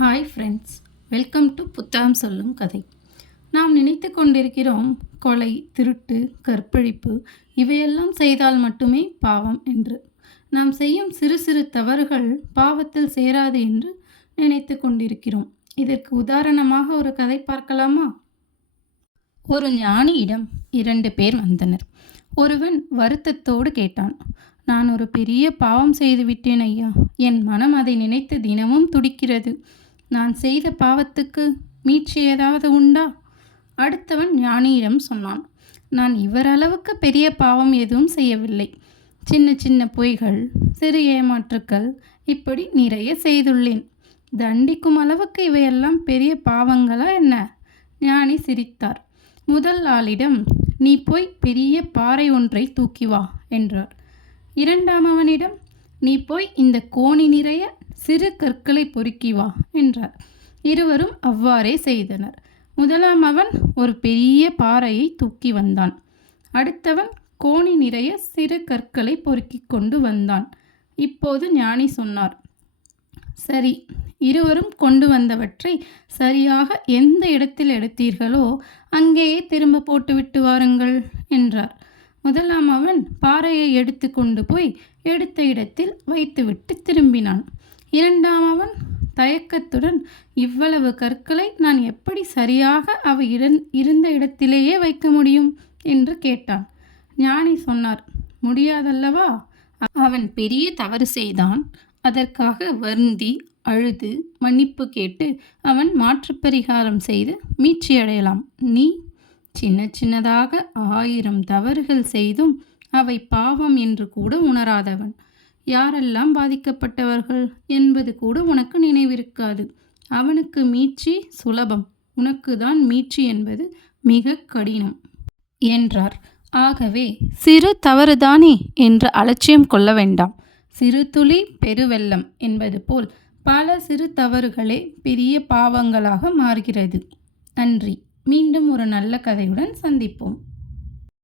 Hi friends welcome to புத்தகம் சொல்லும் கதை நாம் நினைத்து கொண்டிருக்கிறோம் கொலை திருட்டு கற்பழிப்பு இவையெல்லாம் செய்தால் மட்டுமே பாவம் என்று. நாம் செய்யும் சிறு சிறு தவறுகள் பாவத்தில் சேராது என்று நினைத்து கொண்டிருக்கிறோம். இதற்கு உதாரணமாக ஒரு கதை பார்க்கலாமா? ஒரு ஞானியிடம் இரண்டு பேர் வந்தனர். ஒருவன் வருத்தத்தோடு கேட்டான் நான் ஒரு பெரிய பாவம் செய்து விட்டேன் ஐயா. என் மனம் அதை நினைத்து தினமும் துடிக்கிறது. நான் செய்த பாவத்துக்கு மீட்சி ஏதாவது உண்டா? அடுத்தவன் ஞானியிடம் சொன்னான் நான் இவரளவுக்கு பெரிய பாவம் எதுவும் செய்யவில்லை. சின்ன சின்ன பொய்கள் சிறு ஏமாற்றுக்கள் இப்படி நிறைய செய்துள்ளேன். தண்டிக்கும் அளவுக்கு இவையெல்லாம் பெரிய பாவங்களா என்ன? ஞானி சிரித்தார். முதல் ஆளிடம் நீ போய் பெரிய பாறை ஒன்றை தூக்கி வா என்றார். இரண்டாம் அவனிடம் நீ போய் இந்த கோணி நிறைய சிறு கற்களை பொறுக்கி வா என்றார். இருவரும் அவ்வாறே செய்தனர். முதலாம் அவன் ஒரு பெரிய பாறையை தூக்கி வந்தான். அடுத்தவன் கோணி நிறைய சிறு கற்களை பொறுக்கி கொண்டு வந்தான். இப்போது ஞானி சொன்னார் சரி இருவரும் கொண்டு வந்தவற்றை சரியாக எந்த இடத்தில் எடுத்தீர்களோ அங்கேயே திரும்ப போட்டுவிட்டு வாருங்கள் என்றார். முதலாம் அவன் பாறையை எடுத்து கொண்டு போய் எடுத்த இடத்தில் வைத்துவிட்டு திரும்பினான். இரண்டாம் அவன் தயக்கத்துடன் இவ்வளவு கற்களை நான் எப்படி சரியாக அவை இருந்த இடத்திலேயே வைக்க முடியும்? என்று கேட்டான். ஞானி சொன்னார் முடியாதல்லவா? அவன் பெரிய தவறு செய்தான். அதற்காக வருந்தி அழுது மன்னிப்பு கேட்டு அவன் மாற்று பரிகாரம் செய்து மீட்சியடையலாம். நீ சின்ன சின்னதாக ஆயிரம் தவறுகள் செய்தும் அவை பாவம் என்று கூட உணராதவன். யாரெல்லாம் பாதிக்கப்பட்டவர்கள் என்பது கூட உனக்கு நினைவிருக்காது. அவனுக்கு மீட்சி சுலபம். உனக்கு தான் மீட்சி என்பது மிக கடினம். என்றார். ஆகவே சிறு தவறுதானே? என்று அலட்சியம் கொள்ள வேண்டாம். சிறு துளி பெருவெள்ளம் என்பது போல் பல சிறு தவறுகளே பெரிய பாவங்களாக மாறுகிறது. நன்றி. மீண்டும் ஒரு நல்ல கதையுடன் சந்திப்போம்.